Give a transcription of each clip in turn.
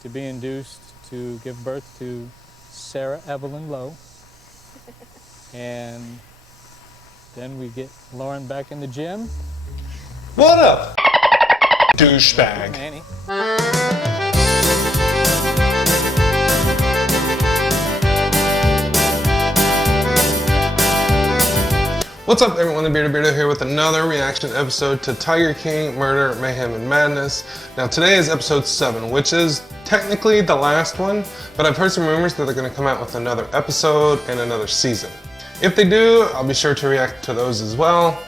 to be induced to give birth to Sarah Evelyn Lowe. And then we get Lauren back in the gym. What up, douchebag? Annie. What's up, everyone? The Beardo here with another reaction episode to Tiger King, Murder, Mayhem, and Madness. Now today is episode 7, which is technically the last one, but I've heard some rumors that they're going to come out with another episode and another season. If they do, I'll be sure to react to those as well.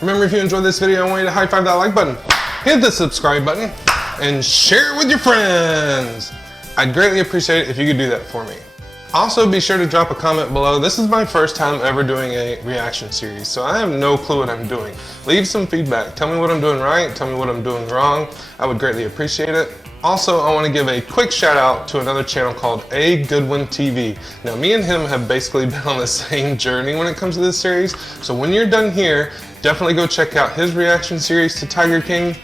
Remember, if you enjoyed this video, I want you to high five that like button, hit the subscribe button, and share it with your friends. I'd greatly appreciate it if you could do that for me. Also, be sure to drop a comment below. This is my first time ever doing a reaction series, so I have no clue what I'm doing. Leave some feedback. Tell me what I'm doing right, tell me what I'm doing wrong. I would greatly appreciate it. Also, I want to give a quick shout out to another channel called A Good One TV. Now, me and him have basically been on the same journey when it comes to this series, so when you're done here, definitely go check out his reaction series to Tiger King.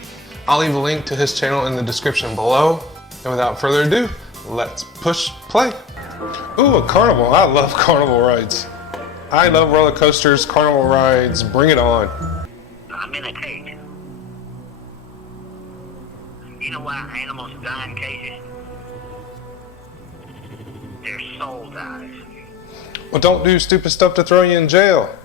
I'll leave a link to his channel in the description below. And without further ado, let's push play. Ooh, a carnival. I love carnival rides. I love roller coasters, carnival rides. Bring it on. I'm in a cage. You know why animals die in cages? Their soul dies. Well, don't do stupid stuff to throw you in jail.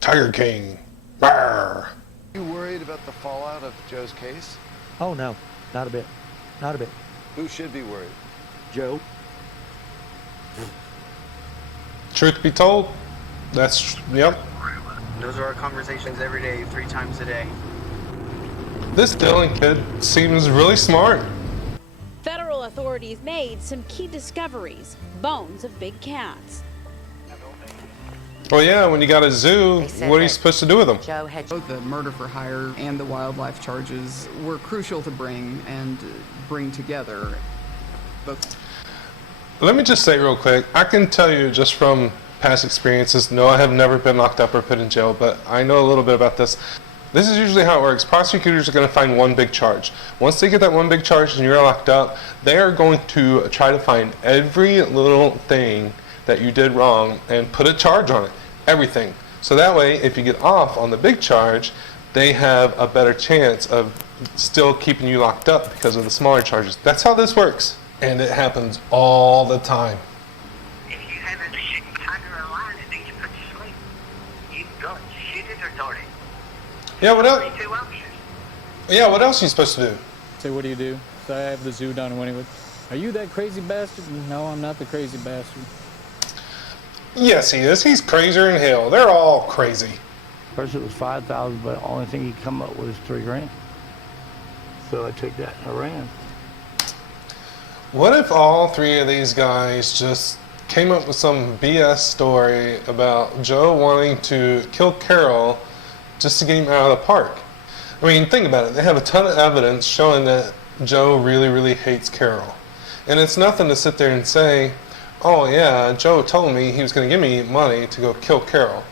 Tiger King. Rawr. You worried about the fallout of Joe's case? Oh no, not a bit. Not a bit. Who should be worried? Joe? Truth be told, yep. Those are our conversations every day, 3 times a day. This Dylan kid seems really smart. Federal authorities made some key discoveries, bones of big cats. Well, yeah, when you got a zoo, what are you supposed to do with them? Joe had both the murder for hire and the wildlife charges were crucial to bring together. Both. Let me just say real quick, I can tell you just from past experiences, no, I have never been locked up or put in jail, but I know a little bit about this. This is usually how it works. Prosecutors are going to find one big charge. Once they get that one big charge and you're locked up, they are going to try to find every little thing that you did wrong and put a charge on it. Everything. So that way, if you get off on the big charge, they have a better chance of still keeping you locked up because of the smaller charges. That's how this works. And it happens all the time. If you have a shit tiger alive that needs to put to sleep, you don't shoot it or dart it. Yeah, what else? Only 2 options. Yeah, what else are you supposed to do? Say, what do you do? So I have the zoo down in Wynnewood. Are you that crazy bastard? No, I'm not the crazy bastard. Yes, he is. He's crazier than hell. They're all crazy. First it was 5,000, but the only thing he come up with was 3 grand. So I took that and I ran. What if all 3 of these guys just came up with some BS story about Joe wanting to kill Carole just to get him out of the park? I mean, think about it. They have a ton of evidence showing that Joe really, really hates Carole. And it's nothing to sit there and say, oh yeah, Joe told me he was going to give me money to go kill Carole.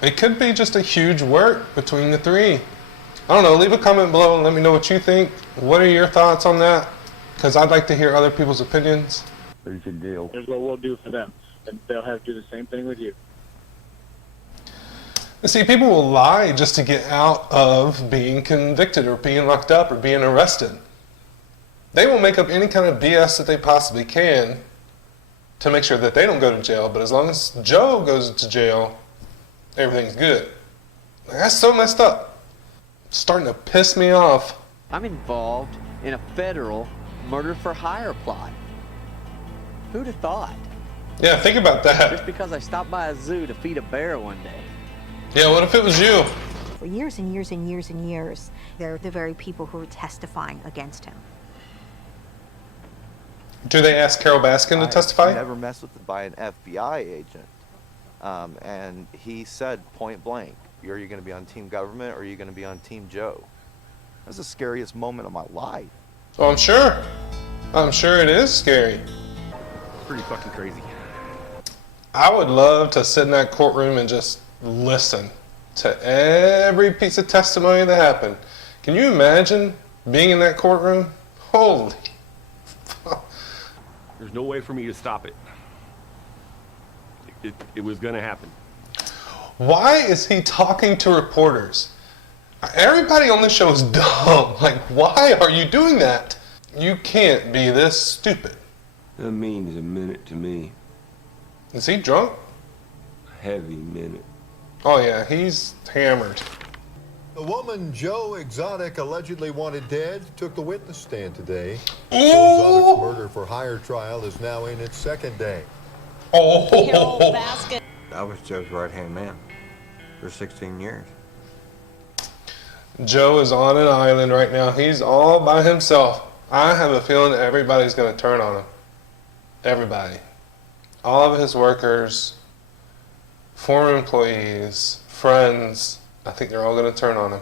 It could be just a huge work between the 3. I don't know, leave a comment below and let me know what you think. What are your thoughts on that? Because I'd like to hear other people's opinions. There's a deal. Here's what we'll do for them, and they'll have to do the same thing with you. See, people will lie just to get out of being convicted or being locked up or being arrested. They will make up any kind of BS that they possibly can to make sure that they don't go to jail, but as long as Joe goes to jail, everything's good. That's so messed up. It's starting to piss me off. I'm involved in a federal murder for hire plot. Who'd have thought? Yeah, think about that. Just because I stopped by a zoo to feed a bear one day. Yeah, what if it was you? For years and years and years and years, they're the very people who are testifying against him. Do they ask Carole Baskin to testify? I never messed with by an FBI agent. And he said point blank, are you going to be on Team Government or are you going to be on Team Joe? That was the scariest moment of my life. Oh, I'm sure. I'm sure it is scary. Pretty fucking crazy. I would love to sit in that courtroom and just listen to every piece of testimony that happened. Can you imagine being in that courtroom? Holy. There's no way for me to stop it. It was gonna happen. Why is he talking to reporters? Everybody on the show is dumb. Like, why are you doing that? You can't be this stupid. That means a minute to me. Is he drunk? A heavy minute. Oh yeah, he's hammered. The woman Joe Exotic allegedly wanted dead took the witness stand today. Ooh. Joe Exotic's murder for hire trial is now in its second day. Oh. Carole Baskin. I was Joe's right-hand man for 16 years. Joe is on an island right now. He's all by himself. I have a feeling that everybody's going to turn on him. Everybody. All of his workers, former employees, friends, I think they're all going to turn on him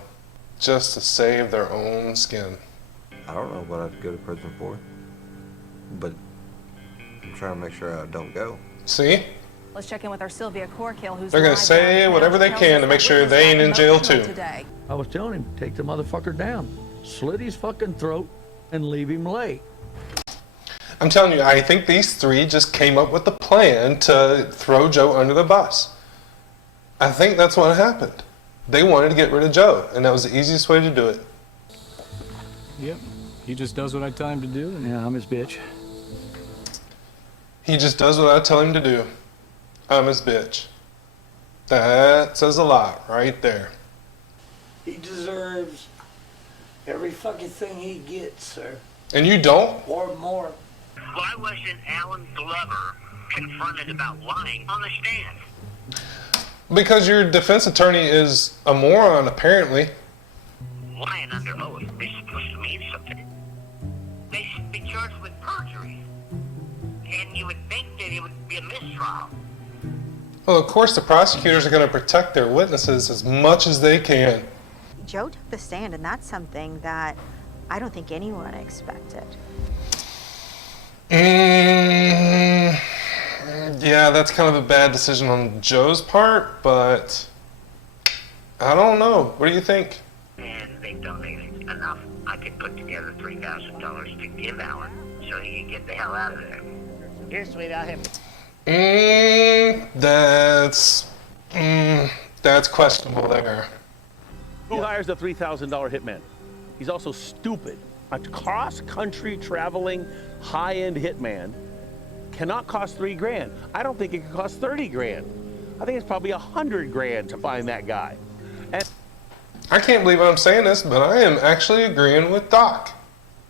just to save their own skin. I don't know what I'd go to prison for, but I'm trying to make sure I don't go. See? Let's check in with our Sylvia Corkill, who's They're going to say whatever they can to make sure they ain't in jail too. I was telling him, take the motherfucker down, slit his fucking throat, and leave him lay. I'm telling you, I think these three just came up with the plan to throw Joe under the bus. I think that's what happened. They wanted to get rid of Joe, and that was the easiest way to do it. Yep. He just does what I tell him to do. And yeah, I'm his bitch. He just does what I tell him to do. I'm his bitch. That says a lot right there. He deserves every fucking thing he gets, sir. And you don't? Or more. Why wasn't Alan Glover confronted about lying on the stand? Because your defense attorney is a moron, apparently. Lying under oath is supposed to mean something. They should be charged with perjury. And you would think that it would be a mistrial. Well, of course, the prosecutors are going to protect their witnesses as much as they can. Joe took the stand, and that's something that I don't think anyone expected. Yeah, that's kind of a bad decision on Joe's part, but I don't know. What do you think? And they donated enough. I could put together $3,000 to give Alan so he could get the hell out of there. Here, sweet, I'll have it. That's questionable there. Who hires a $3,000 hitman? He's also stupid. A cross-country traveling high-end hitman cannot cost $3 grand. I don't think it could cost 30 grand. I think it's probably 100 grand to find that guy. And I can't believe I'm saying this, but I am actually agreeing with Doc.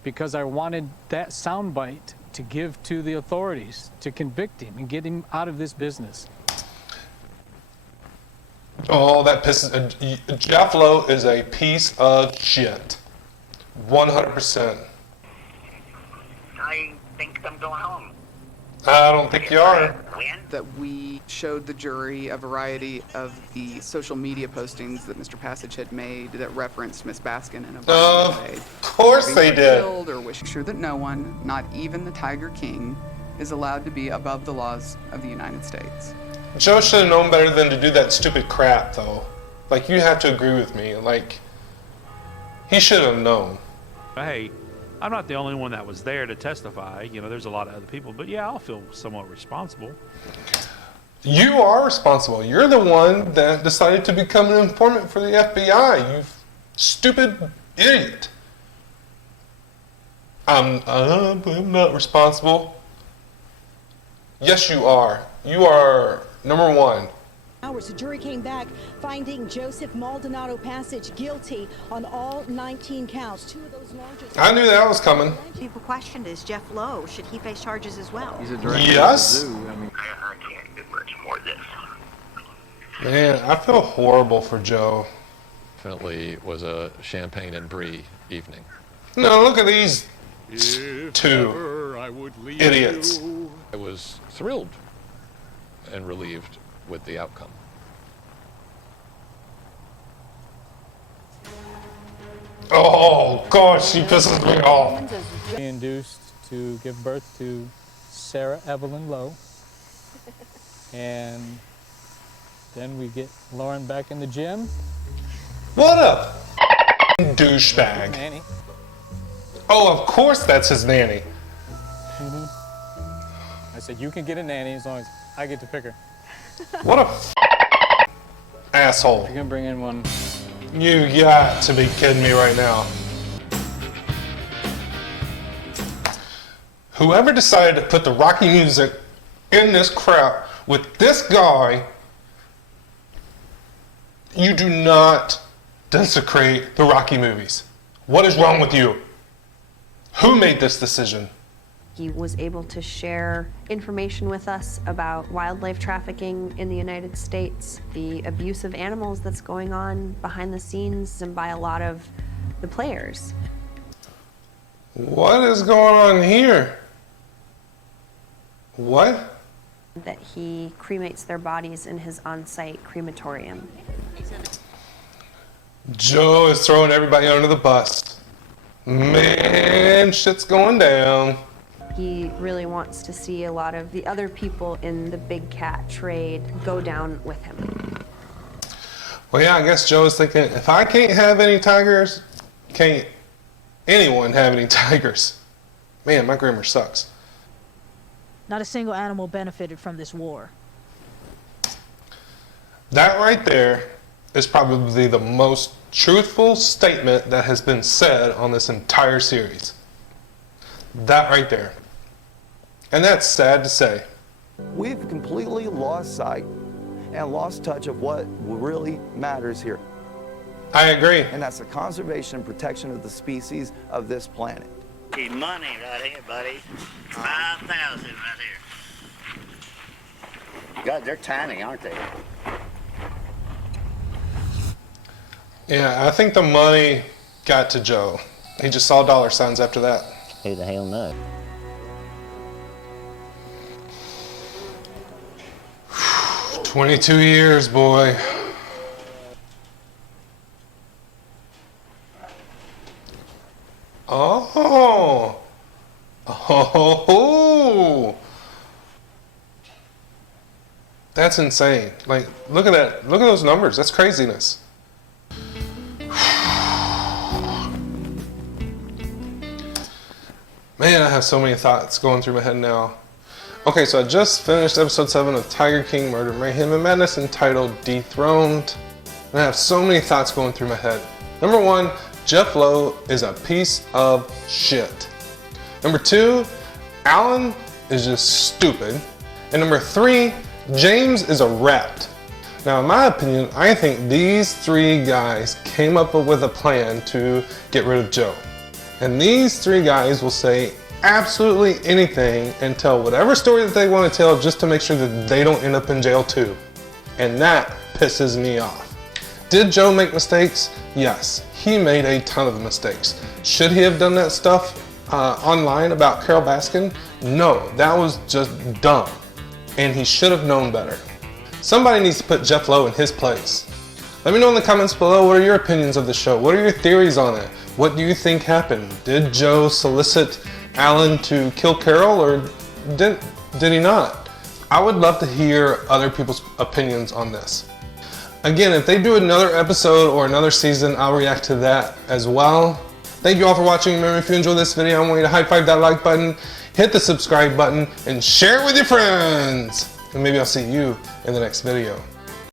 because I wanted that soundbite to give to the authorities to convict him and get him out of this business. Oh, that pisses. Jeff Lowe is a piece of shit. 100%. I think I'm going home. I don't think you are. That we showed the jury a variety of the social media postings that Mr. Passage had made that referenced Miss Baskin in a violent way. Of course they did. Killed or wishing sure that no one, not even the Tiger King, is allowed to be above the laws of the United States. Joe should have known better than to do that stupid crap, though. Like, you have to agree with me. Like, he should have known. Hey, I'm not the only one that was there to testify. You know, there's a lot of other people, but yeah, I'll feel somewhat responsible. You are responsible. You're the one that decided to become an informant for the FBI, you stupid idiot. I'm not responsible. Yes, you are. You are number one. Hours, the jury came back finding Joseph Maldonado Passage guilty on all 19 counts. Two of those largest. I knew that was coming. People questioned, is Jeff Lowe, should he face charges as well? He's a director Yes. of the zoo. I mean, I can't do much more of this. Man, I feel horrible for Joe. Definitely was a champagne and brie evening. No, look at these If two ever I would leave idiots. you. I was thrilled and relieved with the outcome. Oh, gosh, she pisses me off. Induced to give birth to Sarah Evelyn Lowe. And then we get Lauren back in the gym. What a douchebag. Manny. Oh, of course that's his nanny. I said, you can get a nanny as long as I get to pick her. What a asshole. You're gonna bring in one. You got to be kidding me right now. Whoever decided to put the Rocky music in this crap with this guy, you do not desecrate the Rocky movies. What is wrong with you? Who made this decision? He was able to share information with us about wildlife trafficking in the United States, the abuse of animals that's going on behind the scenes and by a lot of the players. What is going on here? What? That he cremates their bodies in his on-site crematorium. Joe is throwing everybody under the bus. Man, shit's going down. He really wants to see a lot of the other people in the big cat trade go down with him. Well, yeah, I guess Joe is thinking, if I can't have any tigers, can't anyone have any tigers? Man, my grammar sucks. Not a single animal benefited from this war. That right there is probably the most truthful statement that has been said on this entire series. That right there. And that's sad to say. We've completely lost sight and lost touch of what really matters here. I agree. And that's the conservation and protection of the species of this planet. Hey, money right here, buddy. 5,000 right here. God, they're tiny, aren't they? Yeah, I think the money got to Joe. He just saw dollar signs after that. Who the hell knows? Whew, 22 years, boy. Oh. Oh. That's insane. Like, look at that. Look at those numbers. That's craziness. Man, I have so many thoughts going through my head now. Okay, so I just finished episode 7 of Tiger King Murder, Mayhem, and Madness entitled Dethroned. And I have so many thoughts going through my head. Number 1, Jeff Lowe is a piece of shit. Number 2, Alan is just stupid. And number 3, James is a rat. Now, in my opinion, I think these 3 guys came up with a plan to get rid of Joe. And these 3 guys will say absolutely anything and tell whatever story that they want to tell just to make sure that they don't end up in jail too. And that pisses me off. Did Joe make mistakes? Yes, he made a ton of mistakes. Should he have done that stuff online about Carole Baskin? No, that was just dumb. And he should have known better. Somebody needs to put Jeff Lowe in his place. Let me know in the comments below, what are your opinions of the show? What are your theories on it? What do you think happened? Did Joe solicit Alan to kill Carole, or did he not? I would love to hear other people's opinions on this. Again, if they do another episode or another season, I'll react to that as well. Thank you all for watching. Remember, if you enjoyed this video, I want you to high five that like button, hit the subscribe button, and share it with your friends. And maybe I'll see you in the next video.